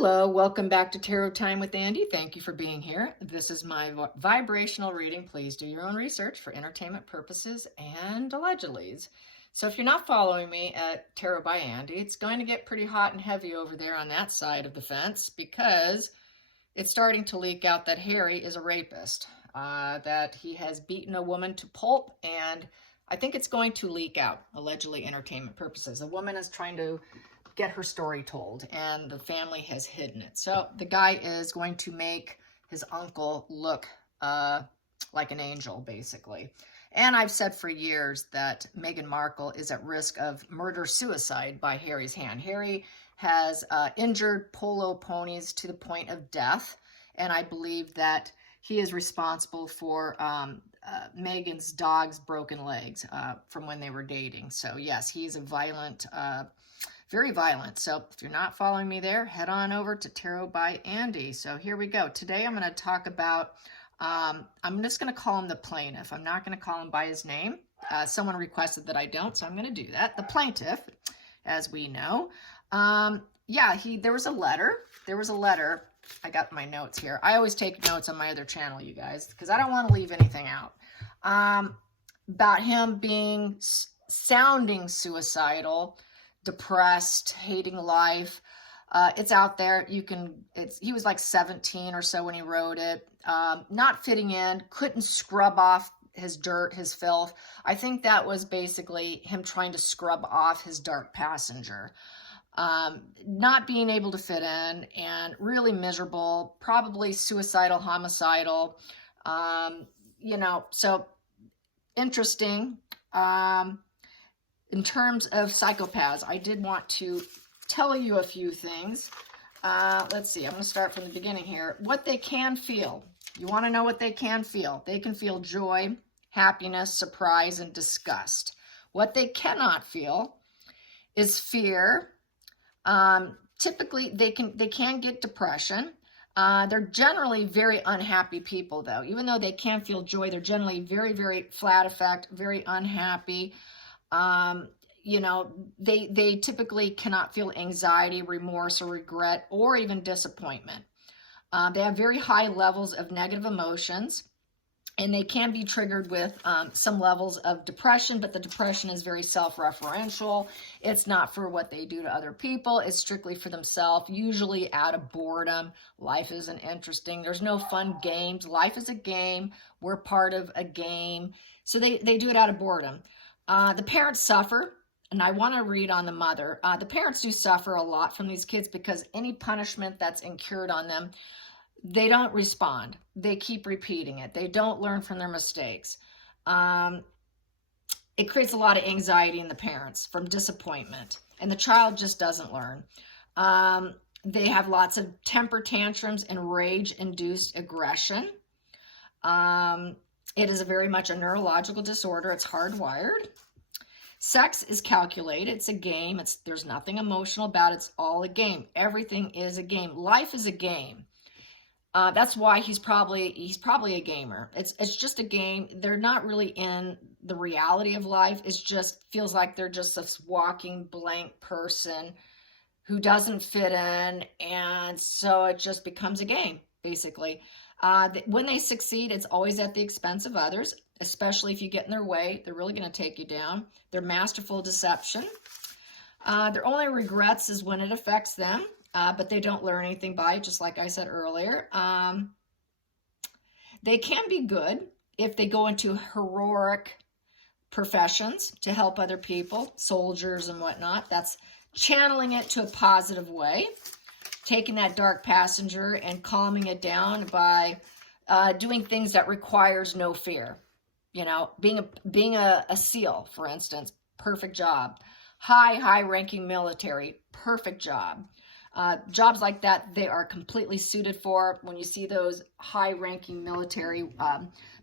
Hello, welcome back to Tarot Time with Andy. Thank you for being here. This is my vibrational reading. Please do your own research for entertainment purposes and allegedly. So if you're not following me at Tarot by Andy, it's going to get pretty hot and heavy over there on that side of the fence because it's starting to leak out that Harry is a rapist, that he has beaten a woman to pulp, and I think it's going to leak out, allegedly entertainment purposes. A woman is trying to get her story told, and the family has hidden it. So the guy is going to make his uncle look like an angel, basically. And I've said for years that Meghan Markle is at risk of murder-suicide by Harry's hand. Harry has injured polo ponies to the point of death, and I believe that he is responsible for Meghan's dog's broken legs from when they were dating. So yes, he's a violent, very violent. So if you're not following me there, head on over to Tarot by Andy. So here we go. Today I'm going to talk about, I'm just going to call him the plaintiff. I'm not going to call him by his name. Someone requested that I don't, so I'm going to do that. The plaintiff, as we know. Yeah, there was a letter. There was a letter. I got my notes here. I always take notes on my other channel, you guys, because I don't want to leave anything out. About him being, sounding suicidal, depressed, hating life. It's out there. He was like 17 or so when he wrote it. Not fitting in, couldn't scrub off his dirt, his filth. I think that was basically him trying to scrub off his dark passenger. Not being able to fit in and really miserable, probably suicidal, homicidal. So interesting. In terms of psychopaths, I did want to tell you a few things. Let's see, I'm going to start from the beginning here. What they can feel. You want to know what they can feel. They can feel joy, happiness, surprise, and disgust. What they cannot feel is fear. Typically, they can get depression. They're generally very unhappy people, though. Even though they can feel joy, they're generally very, very flat affect, very unhappy. They typically cannot feel anxiety, remorse, or regret, or even disappointment. They have very high levels of negative emotions, and they can be triggered with some levels of depression, but the depression is very self-referential. It's not for what they do to other people. It's strictly for themselves, usually out of boredom. Life isn't interesting. There's no fun games. Life is a game. We're part of a game. So they do it out of boredom. The parents suffer, and I want to read on the mother. The parents do suffer a lot from these kids because any punishment that's incurred on them, they don't respond. They keep repeating it. They don't learn from their mistakes. It creates a lot of anxiety in the parents from disappointment, and the child just doesn't learn. They have lots of temper tantrums and rage-induced aggression. It is very much a neurological disorder. It's hardwired. Sex is calculated. It's a game. There's nothing emotional about it. It's all a game. Everything is a game. Life is a game. That's why he's probably a gamer. It's just a game. They're not really in the reality of life. It just feels like they're just this walking blank person who doesn't fit in, and so it just becomes a game, basically. When they succeed, it's always at the expense of others, especially if you get in their way. They're really going to take you down. They're masterful deception. Their only regrets is when it affects them, but they don't learn anything by it, just like I said earlier. They can be good if they go into heroic professions to help other people, soldiers and whatnot. That's channeling it to a positive way. Taking that dark passenger and calming it down by doing things that requires no fear. Being a SEAL, for instance, perfect job. High-ranking military, perfect job. Jobs like that, they are completely suited for. When you see those high-ranking military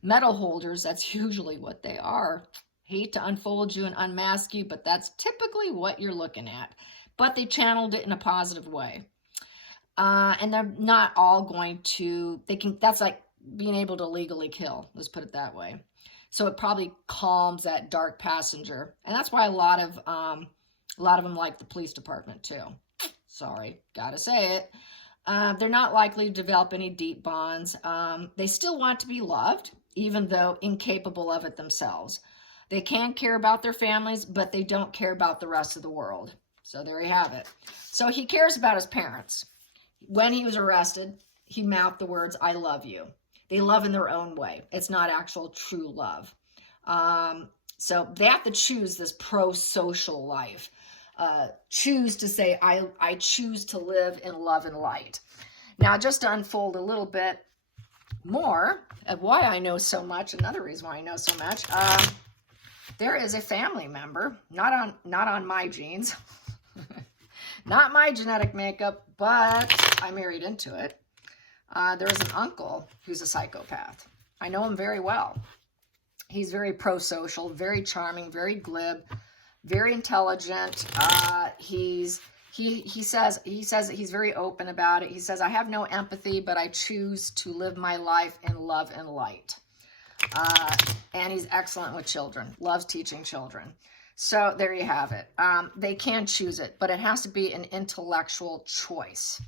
medal holders, that's usually what they are. Hate to unfold you and unmask you, but that's typically what you're looking at. But they channeled it in a positive way. And they're not all going to, that's like being able to legally kill, let's put it that way. So it probably calms that dark passenger. And that's why a lot of them like the police department too. Sorry, gotta say it. They're not likely to develop any deep bonds. They still want to be loved, even though incapable of it themselves. They can care about their families, but they don't care about the rest of the world. So there you have it. So he cares about his parents. When he was arrested, he mouthed the words, "I love you." They love in their own way. It's not actual true love. So they have to choose this pro-social life. Choose to say, I choose to live in love and light. Now, just to unfold a little bit more of why I know so much, another reason why I know so much, there is a family member, not on my genes, not my genetic makeup, but I married into it. There's an uncle who's a psychopath. I know him very well. He's very pro-social, very charming, very glib, very intelligent. He says he's very open about it. He says, "I have no empathy, but I choose to live my life in love and light." And he's excellent with children, loves teaching children. So there you have it. They can choose it, but it has to be an intellectual choice.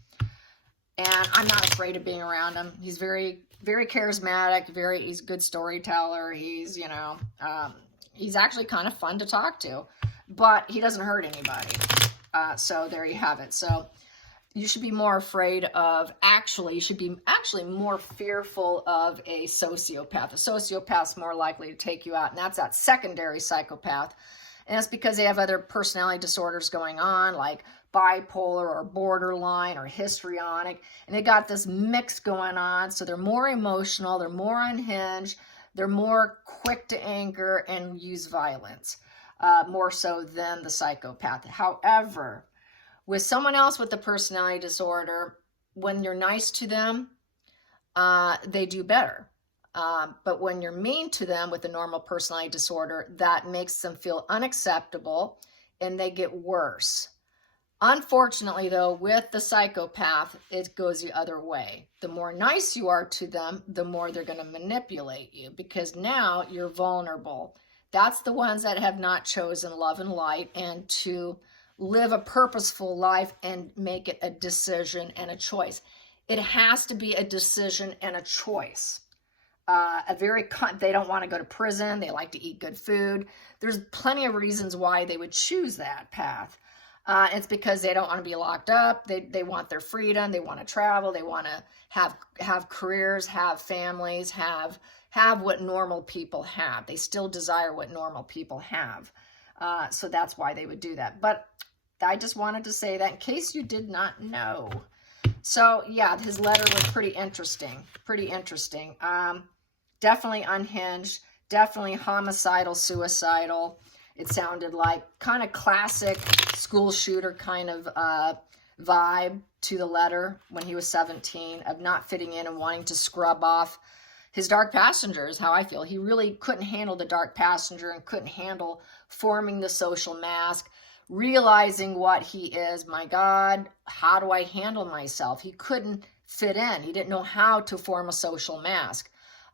And I'm not afraid of being around him. He's very, very charismatic. He's a good storyteller. He's, he's actually kind of fun to talk to, but he doesn't hurt anybody. So there you have it. So you should be more afraid of, you should be more fearful of a sociopath. A sociopath's more likely to take you out, and that's that secondary psychopath. And it's because they have other personality disorders going on, like bipolar or borderline or histrionic, and they got this mix going on. So they're more emotional, they're more unhinged, they're more quick to anger and use violence, more so than the psychopath. However, with someone else with the personality disorder, when you're nice to them, they do better. But when you're mean to them with the normal personality disorder, that makes them feel unacceptable and they get worse. Unfortunately, though, with the psychopath, it goes the other way. The more nice you are to them, the more they're going to manipulate you, because now you're vulnerable. That's the ones that have not chosen love and light and to live a purposeful life and make it a decision and a choice. It has to be a decision and a choice. They don't want to go to prison. They like to eat good food. There's plenty of reasons why they would choose that path. It's because they don't want to be locked up. They want their freedom. They want to travel. They want to have careers, have families, have what normal people have. They still desire what normal people have. So that's why they would do that. But I just wanted to say that in case you did not know. So yeah, his letter was pretty interesting. Definitely unhinged, definitely homicidal, suicidal. It sounded like kind of classic school shooter kind of vibe to the letter when he was 17, of not fitting in and wanting to scrub off his dark passenger, is how I feel. He really couldn't handle the dark passenger and couldn't handle forming the social mask, realizing what he is. My God, how do I handle myself? He couldn't fit in. He didn't know how to form a social mask.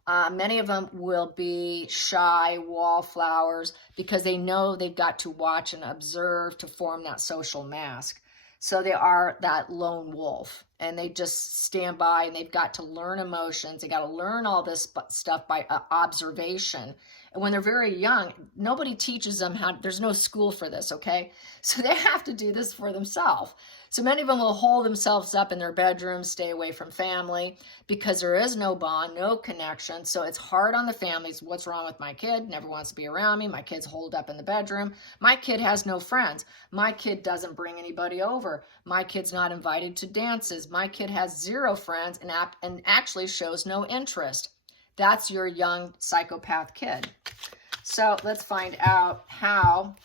Many of them will be shy wallflowers because they know they've got to watch and observe to form that social mask. So they are that lone wolf, and they just stand by, and they've got to learn emotions. They got to learn all this stuff by observation. And when they're very young, nobody teaches them how. There's no school for this, okay? So they have to do this for themselves. So many of them will hold themselves up in their bedrooms, stay away from family, because there is no bond, no connection. So it's hard on the families. What's wrong with my kid? Never wants to be around me. My kid's holed up in the bedroom. My kid has no friends. My kid doesn't bring anybody over. My kid's not invited to dances. My kid has 0 friends and actually shows no interest. That's your young psychopath kid. So let's find out how,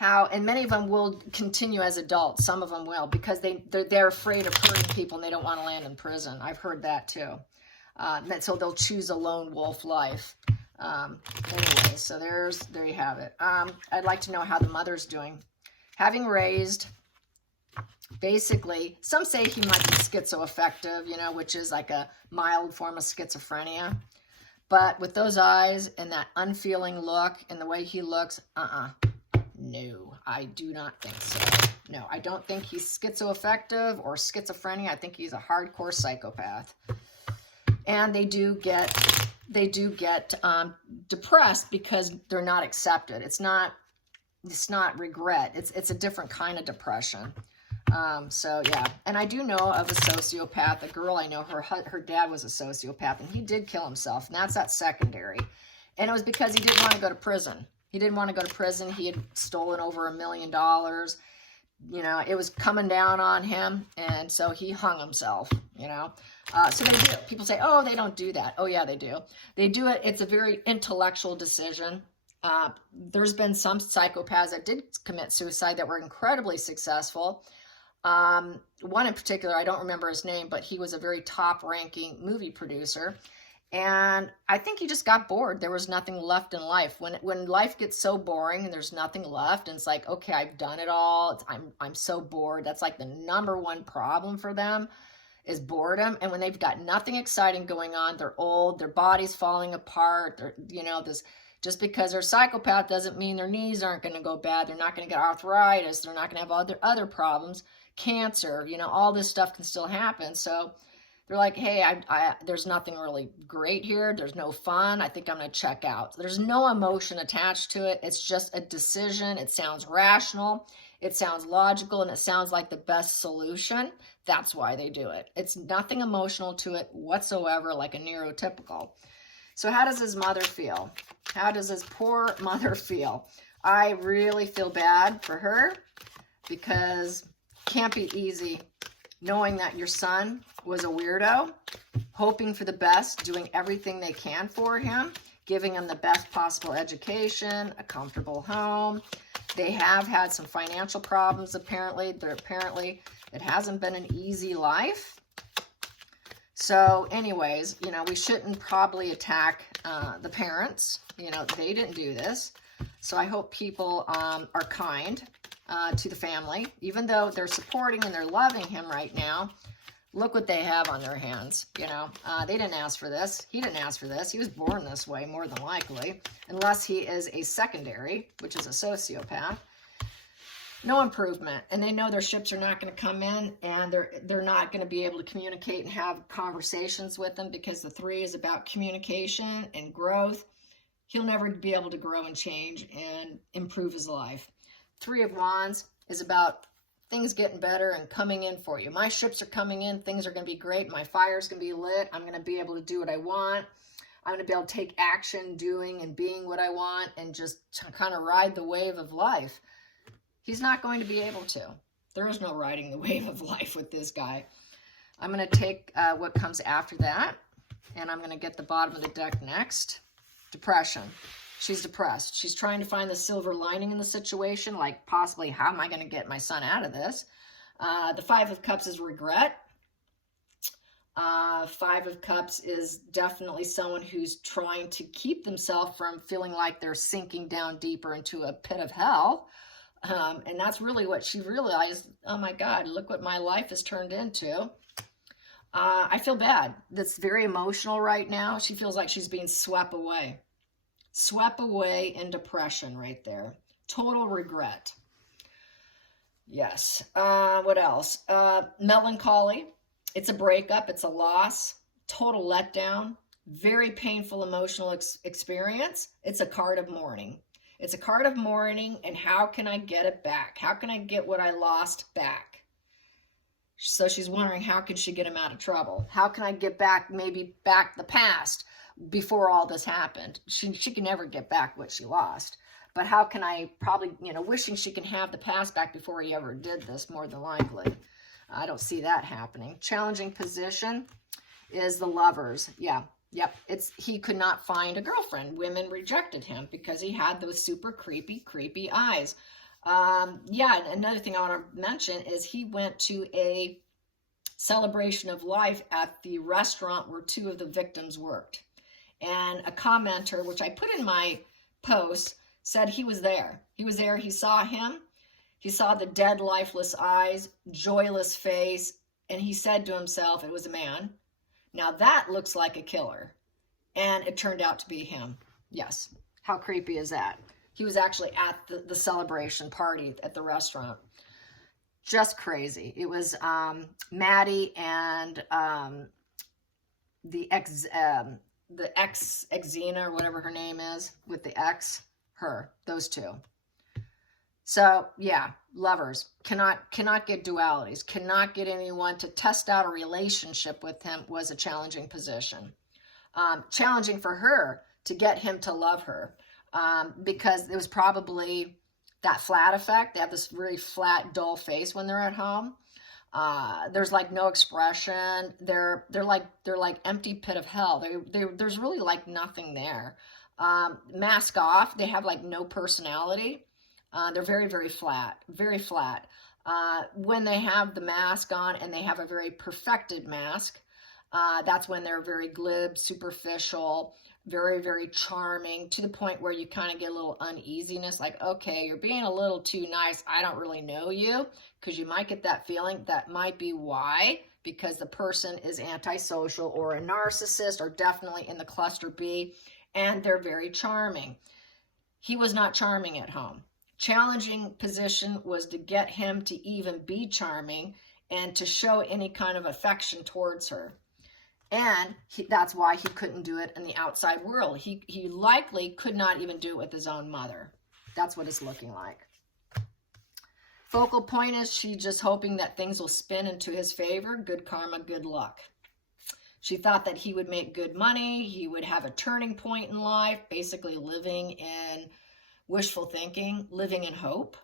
and many of them will continue as adults. Some of them will, because they're afraid of hurting people and they don't want to land in prison. I've heard that too. So they'll choose a lone wolf life. Anyway, so there you have it. I'd like to know how the mother's doing. Having raised, basically, some say he might be schizoaffective, which is like a mild form of schizophrenia. But with those eyes and that unfeeling look and the way he looks, no, I do not think so. No, I don't think he's schizoaffective or schizophrenia. I think he's a hardcore psychopath. And they do get depressed because they're not accepted. It's not regret. It's a different kind of depression. So yeah, and I do know of a sociopath, a girl I know, her dad was a sociopath, and he did kill himself, and that's that secondary. And it was because he didn't want to go to prison. He didn't want to go to prison. He had stolen over $1 million. You know, it was coming down on him, and so he hung himself, you know. So they do. People say, oh, they don't do that. Oh, yeah, they do. They do it. It's a very intellectual decision. There's been some psychopaths that did commit suicide that were incredibly successful. One in particular, I don't remember his name, but he was a very top-ranking movie producer. And I think he just got bored. There was nothing left in life. When life gets so boring and there's nothing left, and it's like, okay, I've done it all. I'm so bored. That's like the number one problem for them is boredom. And when they've got nothing exciting going on, they're old, their body's falling apart. They're, you know, just because they're a psychopath doesn't mean their knees aren't going to go bad. They're not going to get arthritis. They're not going to have other problems, cancer. You know, all this stuff can still happen. So they're like, hey, there's nothing really great here. There's no fun. I think I'm going to check out. There's no emotion attached to it. It's just a decision. It sounds rational. It sounds logical, and it sounds like the best solution. That's why they do it. It's nothing emotional to it whatsoever, like a neurotypical. So how does his mother feel? How does his poor mother feel? I really feel bad for her, because it can't be easy knowing that your son was a weirdo, hoping for the best, doing everything they can for him, giving him the best possible education, a comfortable home. They have had some financial problems, apparently. It hasn't been an easy life. So anyways, you know, we shouldn't probably attack the parents. You know, they didn't do this. So I hope people are kind to the family, even though they're supporting and they're loving him right now. Look what they have on their hands. You know, they didn't ask for this. He didn't ask for this. He was born this way, more than likely, unless he is a secondary, which is a sociopath. No improvement. And they know their ships are not going to come in, and they're not going to be able to communicate and have conversations with them, because the 3 is about communication and growth. He'll never be able to grow and change and improve his life. 3 of Wands is about things getting better and coming in for you. My ships are coming in. Things are going to be great. My fire's going to be lit. I'm going to be able to do what I want. I'm going to be able to take action, doing and being what I want, and just kind of ride the wave of life. He's not going to be able to. There is no riding the wave of life with this guy. I'm going to take what comes after that, and I'm going to get the bottom of the deck next. Depression. She's depressed. She's trying to find the silver lining in the situation, like possibly, how am I going to get my son out of this? The 5 of Cups is regret. 5 of Cups is definitely someone who's trying to keep themselves from feeling like they're sinking down deeper into a pit of hell. And that's really what she realized. Oh my God, look what my life has turned into. I feel bad. That's very emotional right now. She feels like she's being swept away. Swept away in depression right there. Total regret. Yes. What else? Melancholy. It's a breakup. It's a loss. Total letdown. Very painful emotional experience. It's a card of mourning. It's a card of mourning, and how can I get it back? How can I get what I lost back? So she's wondering, how can she get him out of trouble? How can I get back, maybe back the past before all this happened? She can never get back what she lost. But how can I probably, you know, wishing she can have the past back before he ever did this, more than likely. I don't see that happening. Challenging position is the Lovers. Yeah. Yep, he could not find a girlfriend. Women rejected him because he had those super creepy eyes. Yeah, another thing I want to mention is he went to a celebration of life at the restaurant where 2 of the victims worked. And a commenter, which I put in my post, said he was there. He was there. He saw him. He saw the dead, lifeless eyes, joyless face, and he said to himself, it was a man. Now that looks like a killer. And it turned out to be him. Yes. How creepy is that? He was actually at the celebration party at the restaurant. just crazy. It was Maddie and the ex Xena, or whatever her name is, with the X, her, those two. So yeah, lovers cannot get dualities, cannot get anyone to test out a relationship with him. Was a challenging position. Challenging for her to get him to love her, because it was probably that flat effect. They have this really flat, dull face when they're at home. There's like no expression. They're like empty pit of hell. There's really like nothing there. Mask off. They have like no personality. They're very, very flat, very flat. When they have the mask on and they have a very perfected mask, that's when they're very glib, superficial, very, very charming, to the point where you kind of get a little uneasiness, like, okay, you're being a little too nice. I don't really know you, because you might get that feeling. That might be why, because the person is antisocial or a narcissist, or definitely in the cluster B, and they're very charming. He was not charming at home. Challenging position was to get him to even be charming and to show any kind of affection towards her. And that's why he couldn't do it in the outside world. He likely could not even do it with his own mother. That's what it's looking like. Focal point is she's just hoping that things will spin into his favor. Good karma, good luck. She thought that he would make good money. He would have a turning point in life, basically living in wishful thinking, living in hope,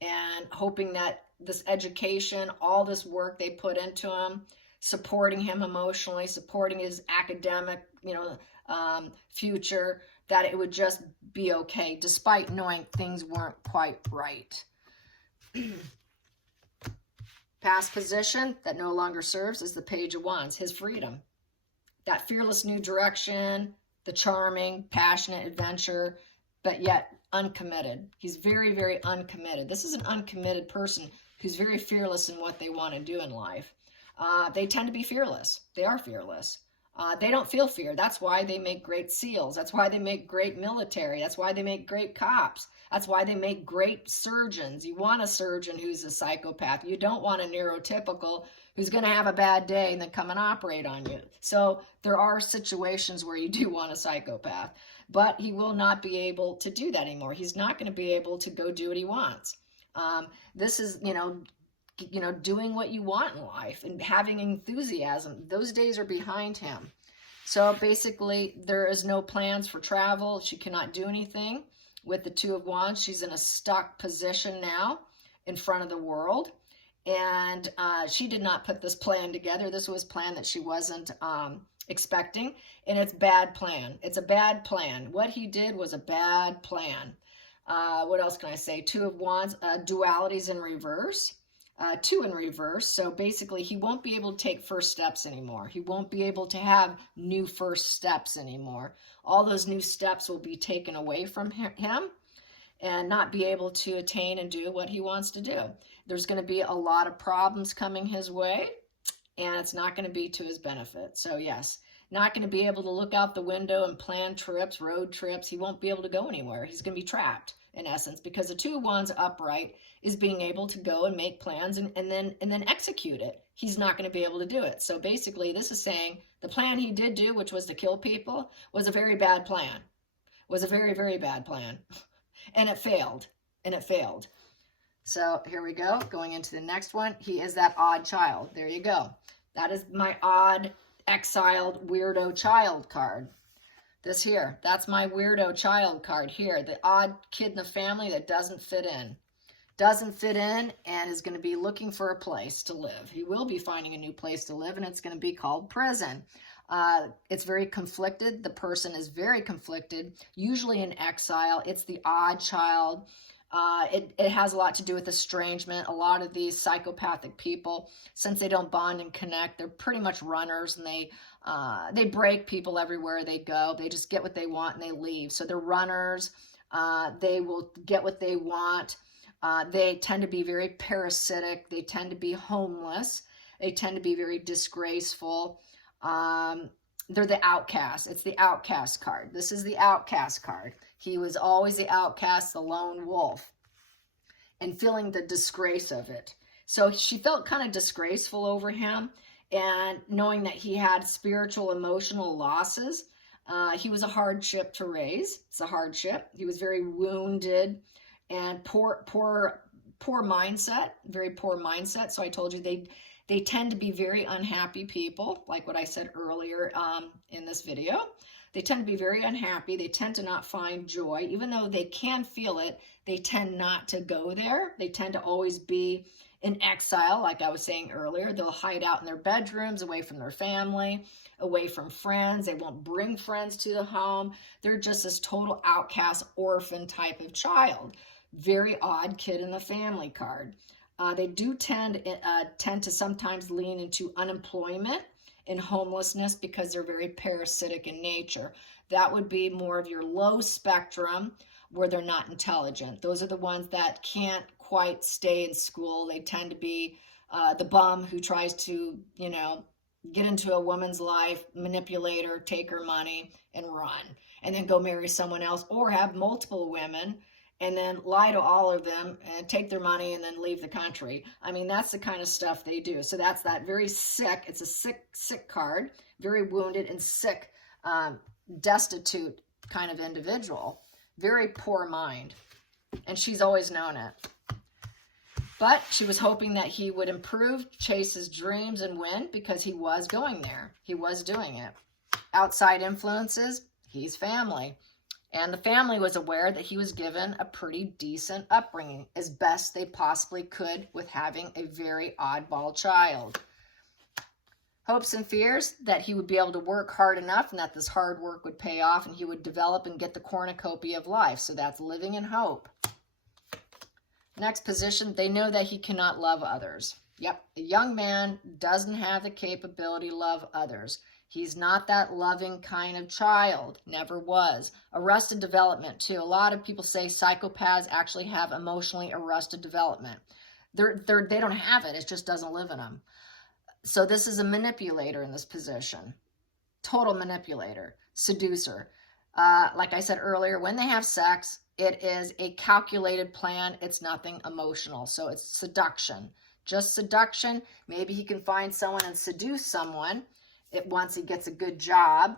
and hoping that this education, all this work they put into him, supporting him emotionally, supporting his academic, future, that it would just be okay, despite knowing things weren't quite right. Past position that no longer serves is the Page of Wands, his freedom. That fearless new direction, the charming, passionate adventure, but yet uncommitted. He's very, very uncommitted. This is an uncommitted person who's very fearless in what they want to do in life. They tend to be fearless. They are fearless. They don't feel fear. That's why they make great SEALs. That's why they make great military. That's why they make great cops. That's why they make great surgeons. You want a surgeon who's a psychopath. You don't want a neurotypical who's going to have a bad day and then come and operate on you. So there are situations where you do want a psychopath, but he will not be able to do that anymore. He's not going to be able to go do what he wants. This is, doing what you want in life and having enthusiasm. Those days are behind him. So basically, there is no plans for travel. She cannot do anything with the Two of Wands. She's in a stuck position now in front of the world. And she did not put this plan together. This was a plan that she wasn't expecting. And it's a bad plan. It's a bad plan. What he did was a bad plan. What else can I say? Two of Wands, dualities in reverse. Two in reverse. So basically, he won't be able to take first steps anymore. He won't be able to have new first steps anymore. All those new steps will be taken away from him and not be able to attain and do what he wants to do. There's going to be a lot of problems coming his way, and it's not going to be to his benefit. So yes, not going to be able to look out the window and plan trips, road trips. He won't be able to go anywhere. He's going to be trapped, in essence, because the Two of Wands upright is being able to go and make plans and then execute it. He's not going to be able to do it. So basically, this is saying the plan he did do, which was to kill people, was a very bad plan. Was a very, very bad plan. And it failed. And it failed. So here we go. Going into the next one. He is that odd child. There you go. That is my odd, exiled, weirdo child card. This here. That's my weirdo child card here. The odd kid in the family that doesn't fit in. Doesn't fit in and is going to be looking for a place to live. He will be finding a new place to live, and it's going to be called prison. It's very conflicted. The person is very conflicted, usually in exile. It's the odd child. It has a lot to do with estrangement. A lot of these psychopathic people, since they don't bond and connect, they're pretty much runners, and they break people everywhere they go. They just get what they want and they leave. So they're runners. They will get what they want. They tend to be very parasitic. They tend to be homeless. They tend to be very disgraceful. They're the outcast. It's the outcast card. This is the outcast card. He was always the outcast, the lone wolf, and feeling the disgrace of it. So she felt kind of disgraceful over him, and knowing that he had spiritual, emotional losses. He was a hardship to raise. It's a hardship. He was very wounded and poor mindset, very poor mindset. So I told you they tend to be very unhappy people, like what I said earlier in this video. They tend to be very unhappy. They tend to not find joy. Even though they can feel it, they tend not to go there. They tend to always be in exile, like I was saying earlier. They'll hide out in their bedrooms, away from their family, away from friends. They won't bring friends to the home. They're just this total outcast, orphan type of child. Very odd kid in the family card. They do tend to sometimes lean into unemployment and homelessness because they're very parasitic in nature. That would be more of your low spectrum where they're not intelligent. Those are the ones that can't quite stay in school. They tend to be the bum who tries to, get into a woman's life, manipulate her, take her money, and run, and then go marry someone else, or have multiple women and then lie to all of them and take their money and then leave the country. I mean, that's the kind of stuff they do. So that's that very sick. It's a sick card, very wounded and sick, destitute kind of individual. Very poor mind. And she's always known it. But she was hoping that he would improve, chase his dreams, and win, because he was going there. He was doing it. Outside influences, he's family. And the family was aware that he was given a pretty decent upbringing, as best they possibly could with having a very oddball child. Hopes and fears that he would be able to work hard enough and that this hard work would pay off and he would develop and get the cornucopia of life. So that's living in hope. Next position, they know that he cannot love others. Yep, a young man doesn't have the capability to love others. He's not that loving kind of child, never was. Arrested development too. A lot of people say psychopaths actually have emotionally arrested development. They don't have it, it just doesn't live in them. So this is a manipulator in this position. Total manipulator, seducer. Like I said earlier, when they have sex, it is a calculated plan. It's nothing emotional. So it's seduction, just seduction. Maybe he can find someone and seduce someone once he gets a good job,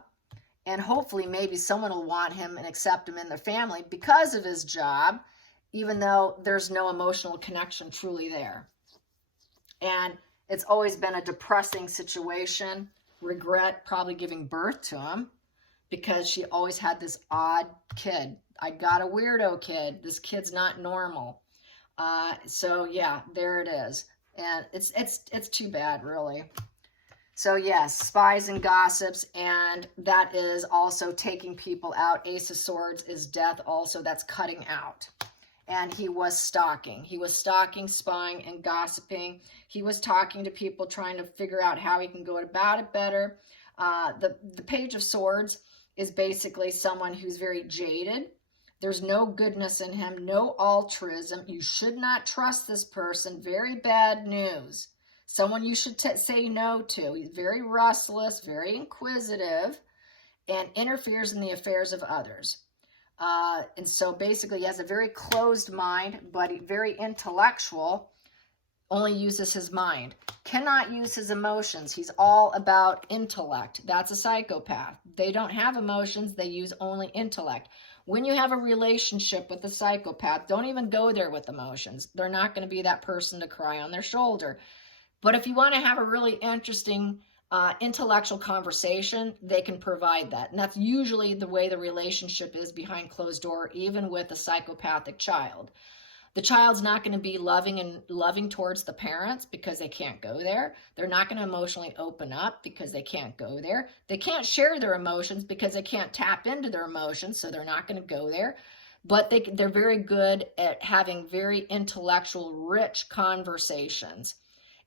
and hopefully maybe someone will want him and accept him in their family because of his job, even though there's no emotional connection truly there. And it's always been a depressing situation. Regret probably giving birth to him, because she always had this odd kid. I got a weirdo kid. This kid's not normal. So yeah, there it is. And it's too bad, really. So yes, spies and gossips, and that is also taking people out. Ace of Swords is death also. That's cutting out. And he was stalking. He was stalking, spying, and gossiping. He was talking to people, trying to figure out how he can go about it better. The Page of Swords is basically someone who's very jaded. There's no goodness in him, no altruism. You should not trust this person. Very bad news. Someone you should say no to. He's very restless, very inquisitive, and interferes in the affairs of others. And so basically he has a very closed mind, but very intellectual, only uses his mind. Cannot use his emotions. He's all about intellect. That's a psychopath. They don't have emotions. They use only intellect. When you have a relationship with a psychopath, don't even go there with emotions. They're not going to be that person to cry on their shoulder. But if you want to have a really interesting intellectual conversation, they can provide that. And that's usually the way the relationship is behind closed door, even with a psychopathic child. The child's not going to be loving towards the parents because they can't go there. They're not going to emotionally open up because they can't go there. They can't share their emotions because they can't tap into their emotions, so they're not going to go there. But they're very good at having very intellectual, rich conversations.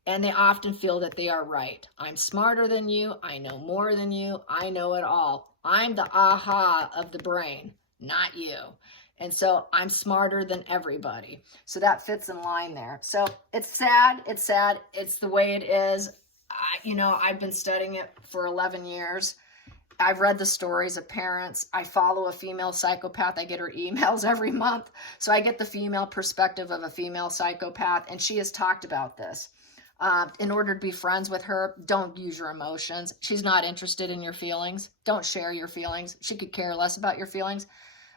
And they often feel that they are right. I'm smarter than you. I know more than you. I know it all. I'm the aha of the brain, not you. And so I'm smarter than everybody. So that fits in line there. So it's sad. It's sad. It's the way it is. I've been studying it for 11 years. I've read the stories of parents. I follow a female psychopath. I get her emails every month. So I get the female perspective of a female psychopath, and she has talked about this. In order to be friends with her, don't use your emotions. She's not interested in your feelings. Don't share your feelings. She could care less about your feelings.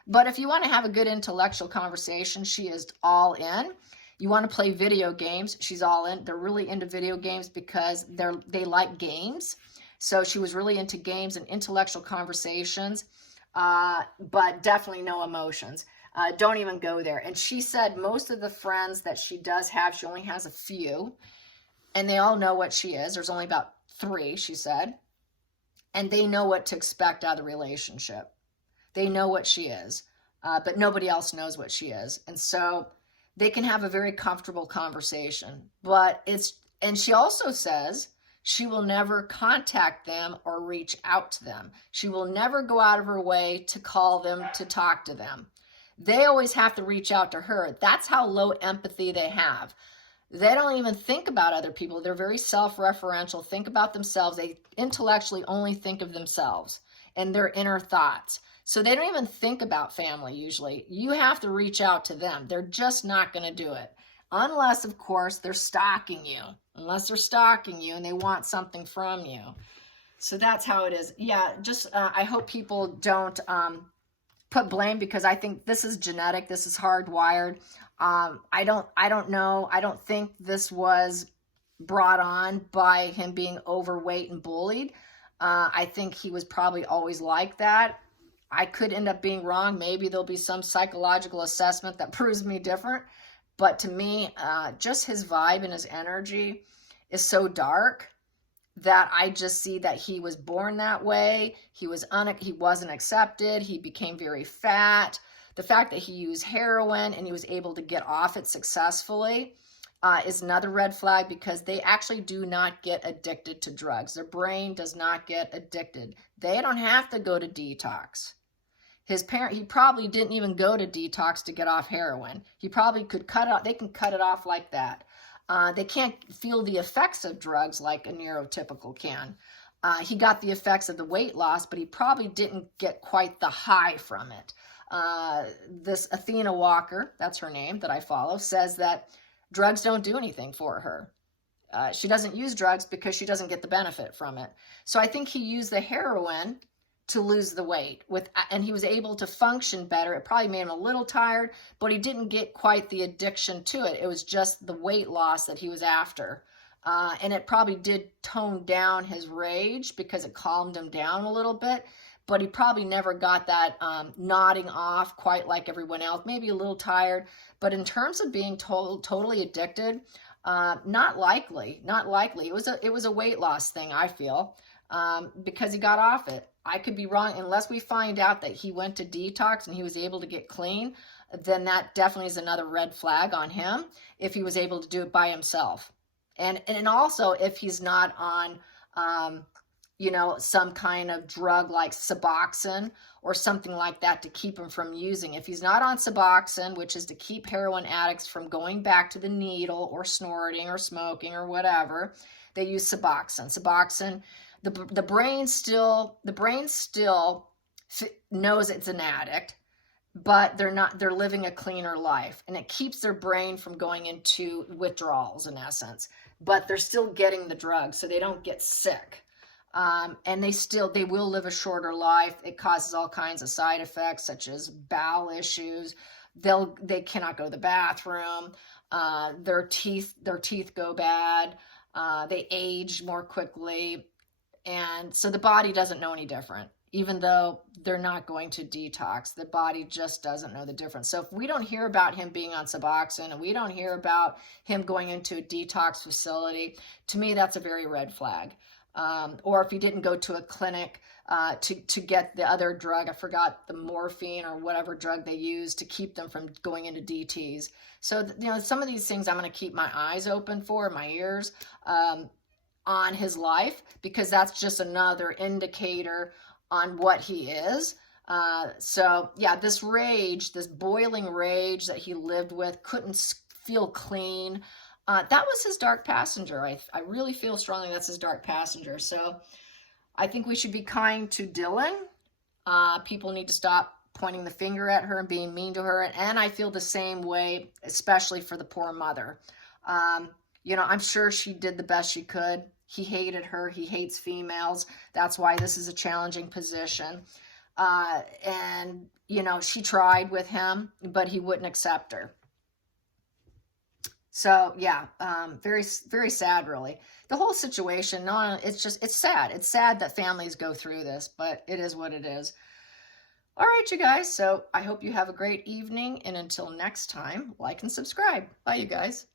But if you want to have a good intellectual conversation, she is all in. You want to play video games, she's all in. They're really into video games because they like games. So she was really into games and intellectual conversations, but definitely no emotions. Don't even go there. And she said most of the friends that she does have, she only has a few, and they all know what she is. There's only about 3, she said, and they know what to expect out of the relationship. They know what she is, but nobody else knows what she is. And so they can have a very comfortable conversation. And she also says she will never contact them or reach out to them. She will never go out of her way to call them, to talk to them. They always have to reach out to her. That's how low empathy they have. They don't even think about other people. They're very self-referential, think about themselves. They intellectually only think of themselves and their inner thoughts. So they don't even think about family usually. You have to reach out to them. They're just not going to do it. Unless, of course, they're stalking you. Unless they're stalking you and they want something from you. So that's how it is. Yeah, just I hope people don't put blame, because I think this is genetic. This is hardwired. I don't know. I don't think this was brought on by him being overweight and bullied. I think he was probably always like that. I could end up being wrong. Maybe there'll be some psychological assessment that proves me different. But to me, just his vibe and his energy is so dark that I just see that he was born that way. He wasn't accepted. He became very fat. The fact that he used heroin and he was able to get off it successfully is another red flag, because they actually do not get addicted to drugs. Their brain does not get addicted. They don't have to go to detox. He probably didn't even go to detox to get off heroin. He probably could cut it off. They can cut it off like that. They can't feel the effects of drugs like a neurotypical can. He got the effects of the weight loss, but he probably didn't get quite the high from it. This Athena Walker, that's her name that I follow, says that drugs don't do anything for her. She doesn't use drugs because she doesn't get the benefit from it. So I think he used the heroin to lose the weight, and he was able to function better. It probably made him a little tired, but he didn't get quite the addiction to it. It was just the weight loss that he was after. And it probably did tone down his rage because it calmed him down a little bit, but he probably never got that nodding off quite like everyone else. Maybe a little tired, but in terms of being totally addicted, not likely. It was a weight loss thing, I feel, because he got off it. I could be wrong. Unless we find out that he went to detox and he was able to get clean, then that definitely is another red flag on him if he was able to do it by himself. And also if he's not on, some kind of drug like Suboxone or something like that to keep him from using. If he's not on Suboxone, which is to keep heroin addicts from going back to the needle or snorting or smoking or whatever, they use Suboxone. Suboxone, the brain still knows it's an addict, but they're living a cleaner life, and it keeps their brain from going into withdrawals in essence, but they're still getting the drug, so they don't get sick. And they will live a shorter life. It causes all kinds of side effects, such as bowel issues. They cannot go to the bathroom. Their teeth go bad. They age more quickly. And so the body doesn't know any different, even though they're not going to detox. The body just doesn't know the difference. So if we don't hear about him being on Suboxone and we don't hear about him going into a detox facility, to me, that's a very red flag. Or if he didn't go to a clinic to get the other drug, I forgot the morphine or whatever drug they use to keep them from going into DTs. So, some of these things I'm going to keep my eyes open for, my ears, on his life, because that's just another indicator on what he is. So yeah, this boiling rage that he lived with, couldn't feel clean. That was his dark passenger. I really feel strongly that's his dark passenger. So I think we should be kind to Dylan. People need to stop pointing the finger at her and being mean to her. And I feel the same way, especially for the poor mother. I'm sure she did the best she could. He hated her. He hates females. That's why this is a challenging position. And she tried with him, but he wouldn't accept her. So yeah, very, very sad, really. The whole situation, no, it's sad. It's sad that families go through this, but it is what it is. All right, you guys. So I hope you have a great evening. And until next time, like and subscribe. Bye, you guys.